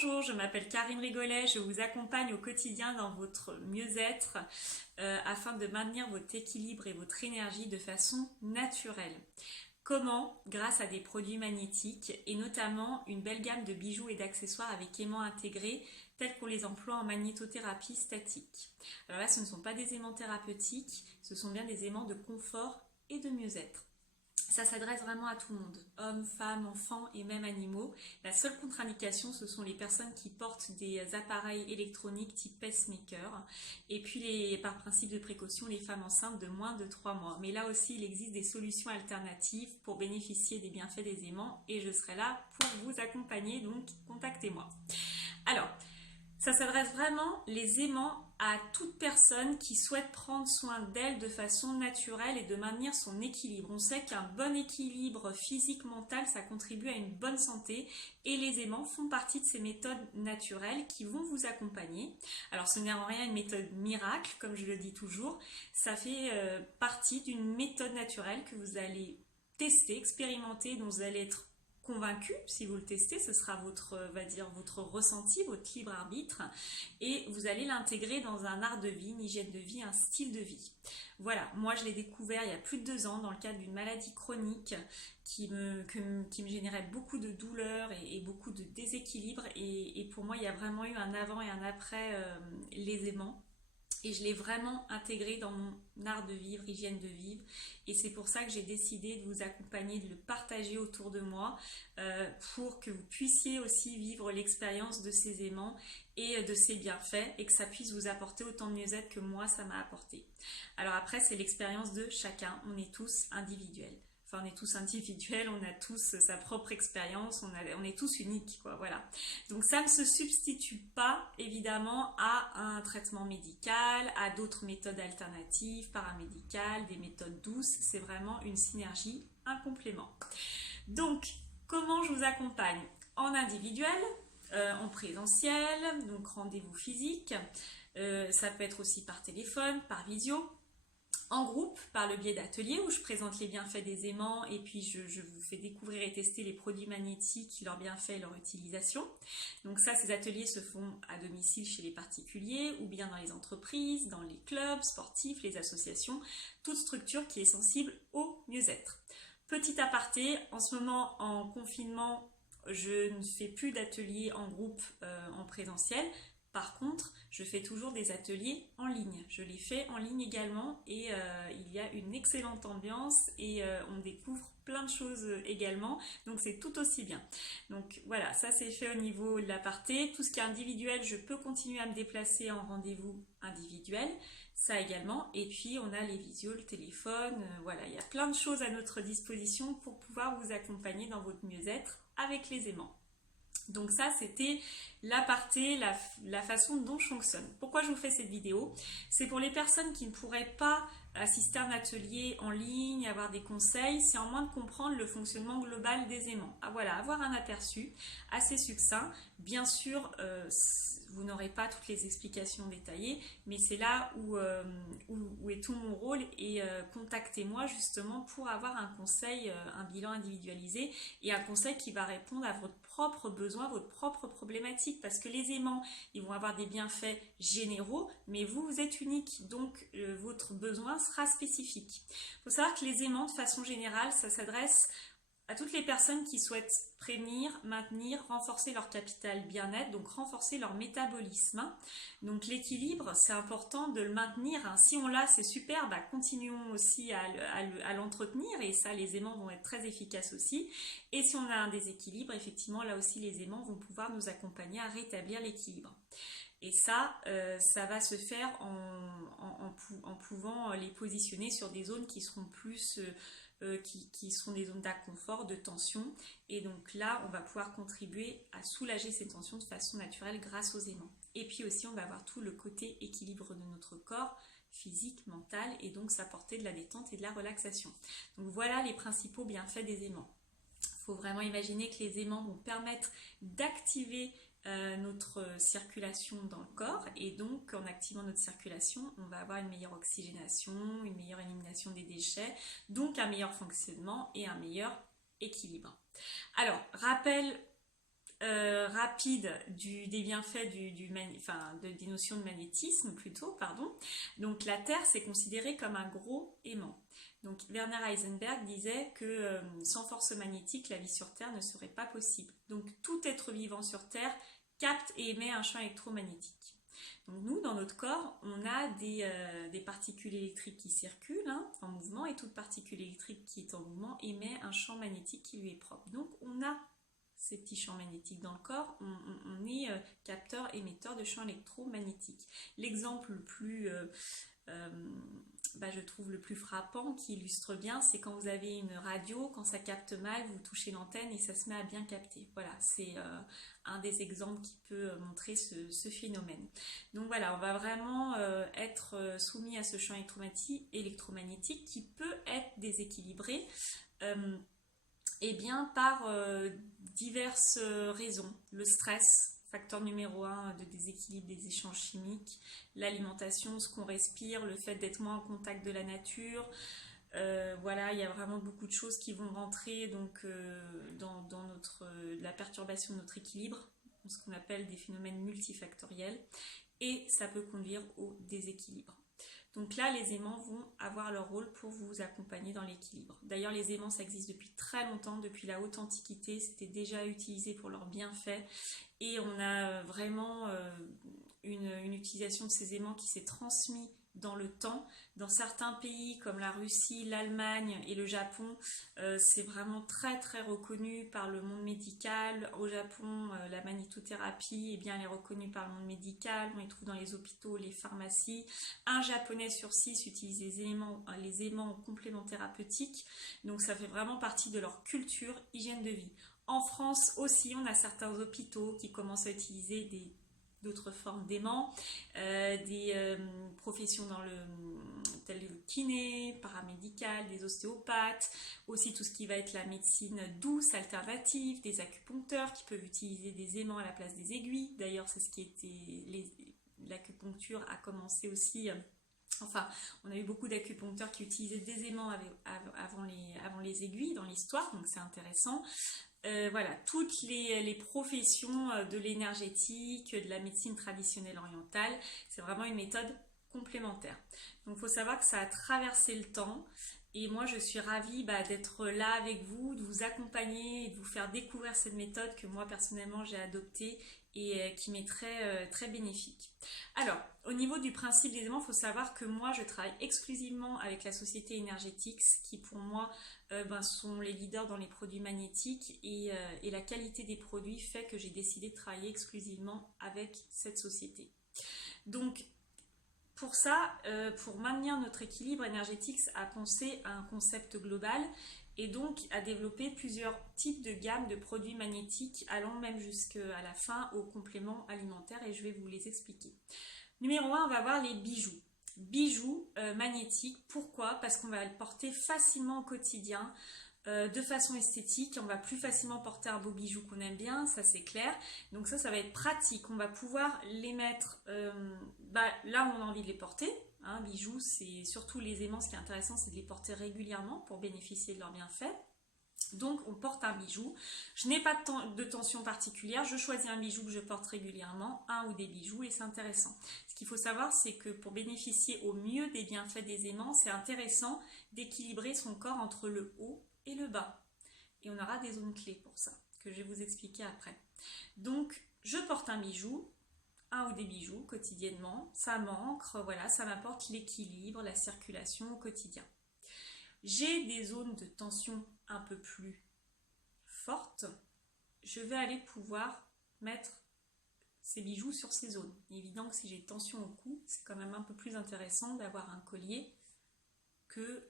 Bonjour, je m'appelle Karine Rigolet, je vous accompagne au quotidien dans votre mieux-être afin de maintenir votre équilibre et votre énergie de façon naturelle. Comment? Grâce à des produits magnétiques et notamment une belle gamme de bijoux et d'accessoires avec aimants intégrés tels qu'on les emploie en magnétothérapie statique. Alors là, ce ne sont pas des aimants thérapeutiques, ce sont bien des aimants de confort et de mieux-être. Ça s'adresse vraiment à tout le monde, hommes, femmes, enfants et même animaux. La seule contre-indication, ce sont les personnes qui portent des appareils électroniques type pacemaker. Et puis, par principe de précaution, les femmes enceintes de moins de 3 mois. Mais là aussi, il existe des solutions alternatives pour bénéficier des bienfaits des aimants. Et je serai là pour vous accompagner, donc contactez-moi. Alors, ça s'adresse vraiment, les aimants, à toute personne qui souhaite prendre soin d'elle de façon naturelle et de maintenir son équilibre. On sait qu'un bon équilibre physique-mental, ça contribue à une bonne santé et les aimants font partie de ces méthodes naturelles qui vont vous accompagner. Alors ce n'est en rien une méthode miracle, comme je le dis toujours, ça fait partie d'une méthode naturelle que vous allez tester, expérimenter, dont vous allez être convaincu, si vous le testez, ce sera votre ressenti, votre libre arbitre, et vous allez l'intégrer dans un art de vie, une hygiène de vie, un style de vie. Voilà, moi je l'ai découvert il y a plus de 2 ans dans le cadre d'une maladie chronique qui me générait beaucoup de douleurs et beaucoup de déséquilibre, et pour moi il y a vraiment eu un avant et un après les aimants. Et je l'ai vraiment intégré dans mon art de vivre, hygiène de vivre. Et c'est pour ça que j'ai décidé de vous accompagner, de le partager autour de moi pour que vous puissiez aussi vivre l'expérience de ces aimants et de ces bienfaits et que ça puisse vous apporter autant de mieux-être que moi ça m'a apporté. Alors après, c'est l'expérience de chacun. On est tous individuels. Enfin, on est tous individuels, on a tous sa propre expérience, on est tous uniques, quoi, voilà. Donc ça ne se substitue pas, évidemment, à un traitement médical, à d'autres méthodes alternatives, paramédicales, des méthodes douces. C'est vraiment une synergie, un complément. Donc, comment je vous accompagne? En individuel, en présentiel, donc rendez-vous physique. Ça peut être aussi par téléphone, par visio. En groupe, par le biais d'ateliers où je présente les bienfaits des aimants et puis je vous fais découvrir et tester les produits magnétiques, leurs bienfaits et leur utilisation. Donc ça, ces ateliers se font à domicile chez les particuliers ou bien dans les entreprises, dans les clubs sportifs, les associations, toute structure qui est sensible au mieux-être. Petit aparté, en ce moment en confinement, je ne fais plus d'ateliers en groupe en présentiel. Par contre, je fais toujours des ateliers en ligne. Je les fais en ligne également et il y a une excellente ambiance et on découvre plein de choses également. Donc c'est tout aussi bien. Donc voilà, ça c'est fait au niveau de l'aparté. Tout ce qui est individuel, je peux continuer à me déplacer en rendez-vous individuel. Ça également. Et puis on a les visios, le téléphone. Voilà, il y a plein de choses à notre disposition pour pouvoir vous accompagner dans votre mieux-être avec les aimants. Donc ça, c'était l'aparté, la façon dont je fonctionne. Pourquoi je vous fais cette vidéo? C'est pour les personnes qui ne pourraient pas assister à un atelier en ligne, avoir des conseils, c'est en moins de comprendre le fonctionnement global des aimants. Ah, voilà, avoir un aperçu assez succinct. Bien sûr, vous n'aurez pas toutes les explications détaillées, mais c'est là où est tout mon rôle et contactez-moi justement pour avoir un conseil, un bilan individualisé et un conseil qui va répondre à votre propre besoin, votre propre problématique, parce que les aimants, ils vont avoir des bienfaits généraux, mais vous êtes unique, donc votre besoin sera spécifique. Il faut savoir que les aimants, de façon générale, ça s'adresse à toutes les personnes qui souhaitent prévenir, maintenir, renforcer leur capital bien-être, donc renforcer leur métabolisme. Donc l'équilibre, c'est important de le maintenir. Si on l'a, c'est super, continuons aussi à l'entretenir et ça, les aimants vont être très efficaces aussi. Et si on a un déséquilibre, effectivement, là aussi, les aimants vont pouvoir nous accompagner à rétablir l'équilibre. Et ça, ça va se faire en pouvant les positionner sur des zones qui seront plus... qui sont des zones d'inconfort, de tension. Et donc là, on va pouvoir contribuer à soulager ces tensions de façon naturelle grâce aux aimants. Et puis aussi, on va avoir tout le côté équilibre de notre corps, physique, mental, et donc s'apporter de la détente et de la relaxation. Donc voilà les principaux bienfaits des aimants. Il faut vraiment imaginer que les aimants vont permettre d'activer notre circulation dans le corps et donc en activant notre circulation on va avoir une meilleure oxygénation, une meilleure élimination des déchets, donc un meilleur fonctionnement et un meilleur équilibre. Alors rappel rapide des bienfaits des notions de magnétisme plutôt, pardon. Donc la Terre c'est considéré comme un gros aimant. Donc Werner Heisenberg disait que sans force magnétique, la vie sur Terre ne serait pas possible. Donc tout être vivant sur Terre capte et émet un champ électromagnétique. Donc nous, dans notre corps, on a des particules électriques qui circulent en mouvement, et toute particule électrique qui est en mouvement émet un champ magnétique qui lui est propre. Donc on a ces petits champs magnétiques dans le corps, on est capteur, émetteur de champs électromagnétiques. L'exemple le plus, je trouve le plus frappant, qui illustre bien, c'est quand vous avez une radio, quand ça capte mal, vous touchez l'antenne et ça se met à bien capter. Voilà, c'est un des exemples qui peut montrer ce phénomène. Donc voilà, on va vraiment être soumis à ce champ électromagnétique qui peut être déséquilibré par diverses raisons. Le stress, facteur numéro 1 de déséquilibre des échanges chimiques, l'alimentation, ce qu'on respire, le fait d'être moins en contact de la nature. Voilà, il y a vraiment beaucoup de choses qui vont rentrer donc, dans la perturbation de notre équilibre, ce qu'on appelle des phénomènes multifactoriels, et ça peut conduire au déséquilibre. Donc là, les aimants vont avoir leur rôle pour vous accompagner dans l'équilibre. D'ailleurs, les aimants, ça existe depuis très longtemps, depuis la haute antiquité, c'était déjà utilisé pour leurs bienfaits, et on a vraiment une utilisation de ces aimants qui s'est transmise dans le temps. Dans certains pays comme la Russie, l'Allemagne et le Japon, c'est vraiment très très reconnu par le monde médical. Au Japon, la magnétothérapie, elle est reconnue par le monde médical. On les trouve dans les hôpitaux, les pharmacies. Un Japonais sur 6 utilise les aimants en complément thérapeutique. Donc ça fait vraiment partie de leur culture, hygiène de vie. En France aussi, on a certains hôpitaux qui commencent à utiliser d'autres formes d'aimants, des professions telles le kiné, paramédical, des ostéopathes, aussi tout ce qui va être la médecine douce, alternative, des acupuncteurs qui peuvent utiliser des aimants à la place des aiguilles. D'ailleurs, c'est ce qui était l'acupuncture a commencé aussi. On a eu beaucoup d'acupuncteurs qui utilisaient des aimants avant les aiguilles dans l'histoire, donc c'est intéressant. Voilà, toutes les professions de l'énergétique, de la médecine traditionnelle orientale, c'est vraiment une méthode complémentaire. Donc il faut savoir que ça a traversé le temps, et moi je suis ravie d'être là avec vous, de vous accompagner et de vous faire découvrir cette méthode que moi personnellement j'ai adoptée et qui m'est très, très bénéfique. Alors, au niveau du principe des aimants, il faut savoir que moi je travaille exclusivement avec la société Energetics, qui pour moi sont les leaders dans les produits magnétiques, et la qualité des produits fait que j'ai décidé de travailler exclusivement avec cette société. Donc pour ça, pour maintenir notre équilibre, Energetics a pensé à un concept global et donc à développer plusieurs types de gammes de produits magnétiques allant même jusqu'à la fin aux compléments alimentaires, et je vais vous les expliquer. Numéro 1, on va voir les bijoux. Bijoux magnétiques, pourquoi? Parce qu'on va le porter facilement au quotidien, de façon esthétique. On va plus facilement porter un beau bijou qu'on aime bien, ça c'est clair. Donc ça va être pratique. On va pouvoir les mettre là où on a envie de les porter. Bijoux, c'est surtout les aimants, ce qui est intéressant, c'est de les porter régulièrement pour bénéficier de leurs bienfaits. Donc on porte un bijou, je n'ai pas de tension particulière, je choisis un bijou que je porte régulièrement, un ou des bijoux, et c'est intéressant. Ce qu'il faut savoir, c'est que pour bénéficier au mieux des bienfaits des aimants, c'est intéressant d'équilibrer son corps entre le haut et le bas. Et on aura des zones clés pour ça, que je vais vous expliquer après. Donc je porte un bijou, un ou des bijoux quotidiennement, ça m'ancre, voilà, ça m'apporte l'équilibre, la circulation au quotidien. J'ai des zones de tension un peu plus fortes, je vais aller pouvoir mettre ces bijoux sur ces zones. Il est évident que si j'ai tension au cou, c'est quand même un peu plus intéressant d'avoir un collier que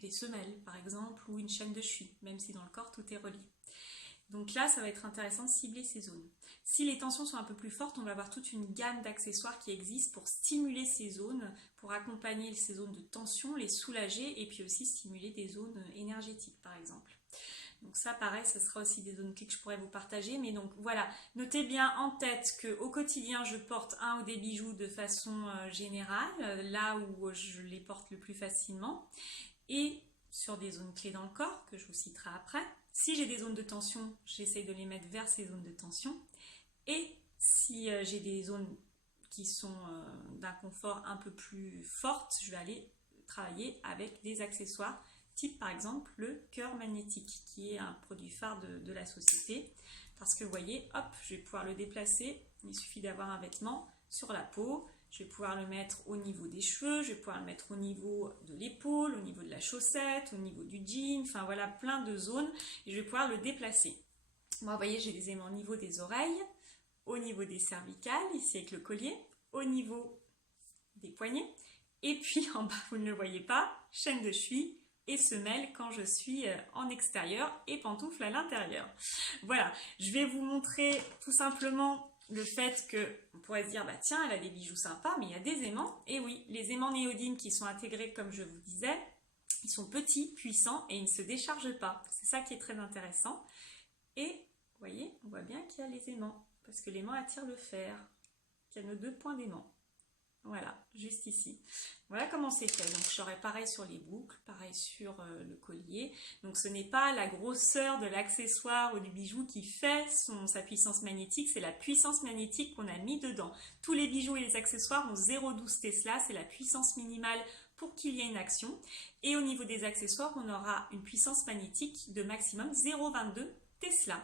des semelles par exemple, ou une chaîne de cheville, même si dans le corps tout est relié. Donc là, ça va être intéressant de cibler ces zones. Si les tensions sont un peu plus fortes, on va avoir toute une gamme d'accessoires qui existent pour stimuler ces zones, pour accompagner ces zones de tension, les soulager, et puis aussi stimuler des zones énergétiques par exemple. Donc ça, pareil, ça sera aussi des zones clés que je pourrais vous partager. Mais donc voilà, notez bien en tête qu'au quotidien, je porte un ou des bijoux de façon générale, là où je les porte le plus facilement, et sur des zones clés dans le corps, que je vous citerai après. Si j'ai des zones de tension, j'essaye de les mettre vers ces zones de tension. Et si j'ai des zones qui sont d'un confort un peu plus forte, je vais aller travailler avec des accessoires, type par exemple le cœur magnétique, qui est un produit phare de la société. Parce que vous voyez, hop, je vais pouvoir le déplacer. Il suffit d'avoir un vêtement sur la peau. Je vais pouvoir le mettre au niveau des cheveux, je vais pouvoir le mettre au niveau de l'épaule, au niveau de la chaussette, au niveau du jean, enfin voilà, plein de zones. Et je vais pouvoir le déplacer. Moi, vous voyez, j'ai des aimants au niveau des oreilles, au niveau des cervicales, ici avec le collier, au niveau des poignets. Et puis en bas, vous ne le voyez pas, chaîne de cheville et semelle quand je suis en extérieur et pantoufles à l'intérieur. Voilà, je vais vous montrer tout simplement le fait que, on pourrait se dire, bah tiens, elle a des bijoux sympas, mais il y a des aimants. Et oui, les aimants néodymes qui sont intégrés, comme je vous disais, ils sont petits, puissants et ils ne se déchargent pas. C'est ça qui est très intéressant. Et vous voyez, on voit bien qu'il y a les aimants, parce que l'aimant attire le fer, qu'il y a nos 2 points d'aimant. Voilà, juste ici. Voilà comment c'est fait. Donc je ferai pareil sur les boucles, pareil sur le collier. Donc ce n'est pas la grosseur de l'accessoire ou du bijou qui fait sa puissance magnétique, c'est la puissance magnétique qu'on a mis dedans. Tous les bijoux et les accessoires ont 0,12 Tesla, c'est la puissance minimale pour qu'il y ait une action. Et au niveau des accessoires, on aura une puissance magnétique de maximum 0,22 Tesla.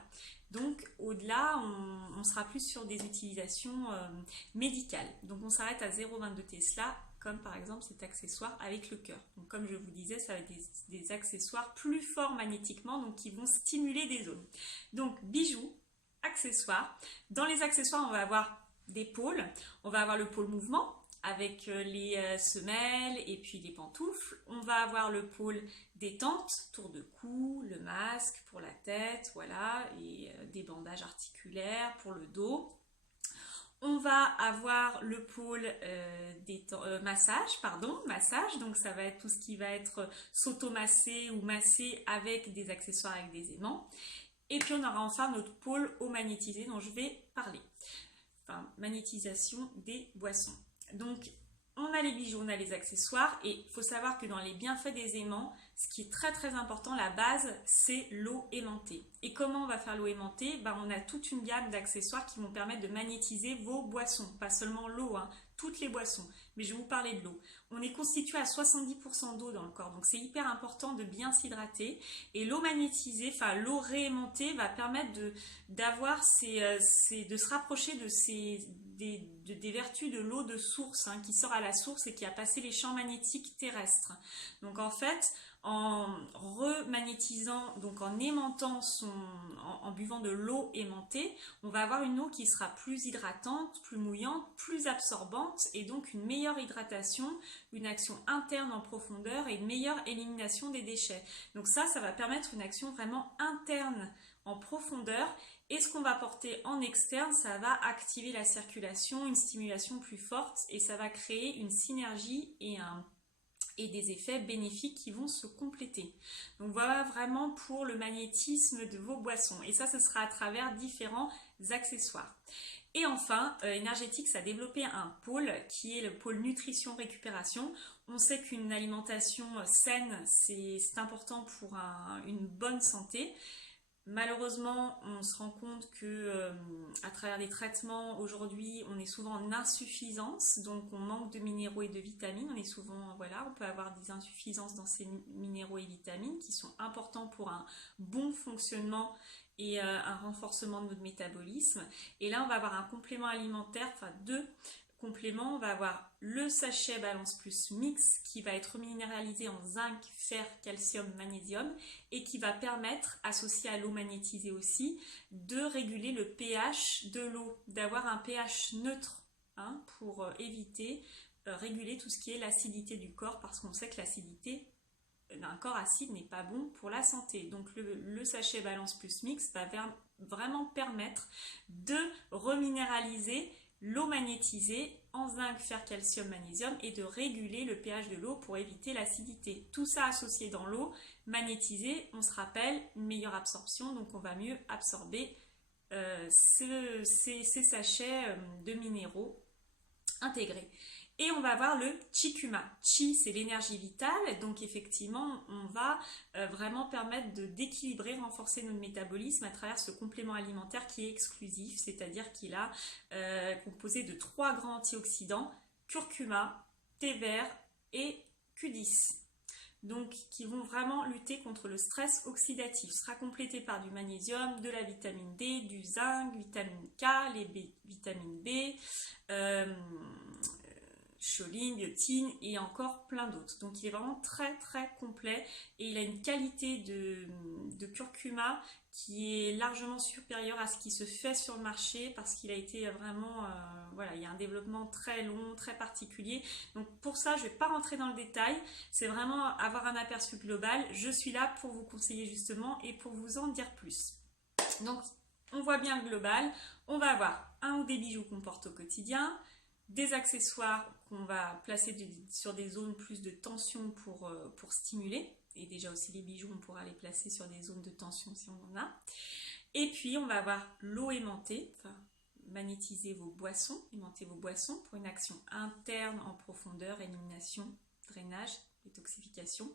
Donc au-delà, on sera plus sur des utilisations médicales. Donc on s'arrête à 0,22 Tesla, comme par exemple cet accessoire avec le cœur. Donc comme je vous disais, ça va être des accessoires plus forts magnétiquement, donc qui vont stimuler des zones. Donc bijoux, accessoires. Dans les accessoires, on va avoir des pôles. On va avoir le pôle mouvement, avec les semelles et puis les pantoufles. On va avoir le pôle détente, tour de cou, le masque pour la tête, voilà, et des bandages articulaires pour le dos. On va avoir le pôle massage, donc ça va être tout ce qui va être s'automasser ou masser avec des accessoires avec des aimants. Et puis on aura enfin notre pôle eau magnétisée dont je vais parler, enfin magnétisation des boissons. Donc, on a les bijoux, on a les accessoires et il faut savoir que dans les bienfaits des aimants, ce qui est très très important, la base, c'est l'eau aimantée. Et comment on va faire l'eau aimantée? On a toute une gamme d'accessoires qui vont permettre de magnétiser vos boissons, pas seulement l'eau, hein, toutes les boissons. Mais je vais vous parler de l'eau. On est constitué à 70% d'eau dans le corps, donc c'est hyper important de bien s'hydrater. Et l'eau magnétisée, enfin l'eau réaimantée, va permettre de se rapprocher des vertus de l'eau de source, hein, qui sort à la source et qui a passé les champs magnétiques terrestres. Donc en fait, en remagnétisant, donc en aimantant en buvant de l'eau aimantée, on va avoir une eau qui sera plus hydratante, plus mouillante, plus absorbante et donc une meilleure hydratation, une action interne en profondeur et une meilleure élimination des déchets. Donc ça va permettre une action vraiment interne en profondeur. Et ce qu'on va porter en externe, ça va activer la circulation, une stimulation plus forte et ça va créer une synergie et des effets bénéfiques qui vont se compléter. Donc voilà vraiment pour le magnétisme de vos boissons. Et ça, ce sera à travers différents accessoires. Et enfin, Energetics a développé un pôle qui est le pôle nutrition-récupération. On sait qu'une alimentation saine, c'est important pour une bonne santé. Malheureusement, on se rend compte que à travers les traitements, aujourd'hui, on est souvent en insuffisance, donc on manque de minéraux et de vitamines. On peut avoir des insuffisances dans ces minéraux et vitamines qui sont importants pour un bon fonctionnement et un renforcement de notre métabolisme. Et là, on va avoir un complément alimentaire, enfin 2 compléments. On va avoir le sachet Balance Plus Mix qui va être minéralisé en zinc, fer, calcium, magnésium et qui va permettre, associé à l'eau magnétisée aussi, de réguler le pH de l'eau, d'avoir un pH neutre, hein, pour éviter, réguler tout ce qui est l'acidité du corps, parce qu'on sait que l'acidité d'un corps acide n'est pas bon pour la santé. Donc le sachet Balance Plus Mix va vraiment permettre de reminéraliser l'eau magnétisée en zinc, fer, calcium, magnésium et de réguler le pH de l'eau pour éviter l'acidité. Tout ça associé dans l'eau magnétisée, on se rappelle, une meilleure absorption, donc on va mieux absorber ces sachets de minéraux intégrés. Et on va avoir le Chikuma. Chi, c'est l'énergie vitale, donc effectivement, on va vraiment permettre d'équilibrer, renforcer notre métabolisme à travers ce complément alimentaire qui est exclusif, c'est-à-dire qu'il a composé de 3 grands antioxydants, curcuma, thé vert et Q10. Donc qui vont vraiment lutter contre le stress oxydatif. Sera complété par du magnésium, de la vitamine D, du zinc, vitamine K, vitamine B, choline, biotine et encore plein d'autres. Donc il est vraiment très très complet et il a une qualité de curcuma qui est largement supérieure à ce qui se fait sur le marché parce qu'il a été vraiment, voilà, il y a un développement très long, très particulier. Donc pour ça, je ne vais pas rentrer dans le détail, c'est vraiment avoir un aperçu global. Je suis là pour vous conseiller justement et pour vous en dire plus. Donc on voit bien le global, on va avoir un ou des bijoux qu'on porte au quotidien, des accessoires qu'on va placer sur des zones plus de tension pour stimuler. Et déjà aussi les bijoux, on pourra les placer sur des zones de tension si on en a. Et puis on va avoir l'eau aimantée, enfin magnétiser vos boissons, aimanter vos boissons pour une action interne en profondeur, élimination, drainage, détoxification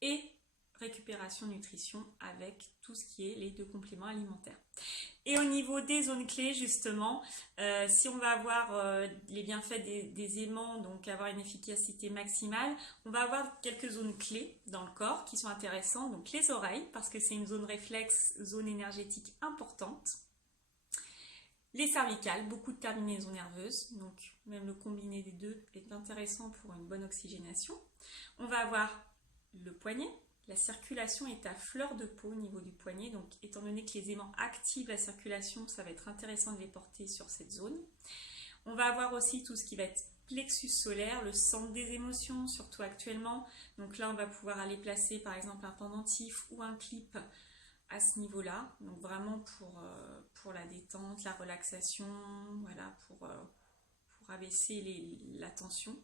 et récupération, nutrition avec tout ce qui est les 2 compléments alimentaires. Et au niveau des zones clés, justement, si on va avoir les bienfaits des aimants, donc avoir une efficacité maximale, on va avoir quelques zones clés dans le corps qui sont intéressantes. Donc les oreilles, parce que c'est une zone réflexe, zone énergétique importante. Les cervicales, beaucoup de terminaisons nerveuses, donc même le combiné des deux est intéressant pour une bonne oxygénation. On va avoir le poignet. La circulation est à fleur de peau au niveau du poignet, donc étant donné que les aimants activent la circulation, ça va être intéressant de les porter sur cette zone. On va avoir aussi tout ce qui va être plexus solaire, le centre des émotions, surtout actuellement. Donc là, on va pouvoir aller placer par exemple un pendentif ou un clip à ce niveau-là, donc vraiment pour la détente, la relaxation, voilà, pour abaisser la tension.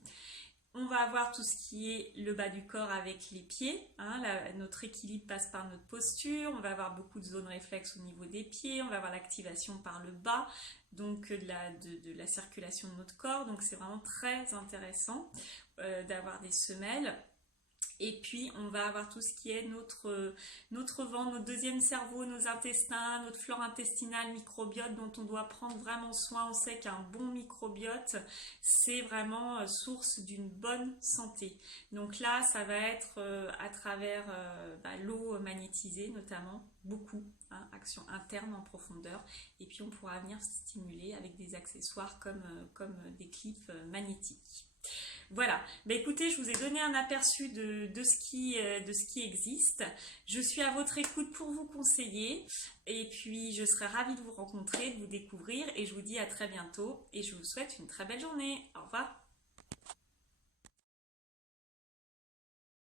On va avoir tout ce qui est le bas du corps avec les pieds. Hein, notre équilibre passe par notre posture. On va avoir beaucoup de zones réflexes au niveau des pieds. On va avoir l'activation par le bas, donc de la circulation de notre corps. Donc c'est vraiment très intéressant d'avoir des semelles. Et puis, on va avoir tout ce qui est notre ventre, notre deuxième cerveau, nos intestins, notre flore intestinale, microbiote dont on doit prendre vraiment soin. On sait qu'un bon microbiote, c'est vraiment source d'une bonne santé. Donc là, ça va être à travers l'eau magnétisée notamment, beaucoup, hein, action interne en profondeur. Et puis, on pourra venir stimuler avec des accessoires comme des clips magnétiques. Voilà, bah écoutez, je vous ai donné un aperçu de ce qui existe. Je suis à votre écoute pour vous conseiller et puis je serai ravie de vous rencontrer, de vous découvrir et je vous dis à très bientôt et je vous souhaite une très belle journée. Au revoir.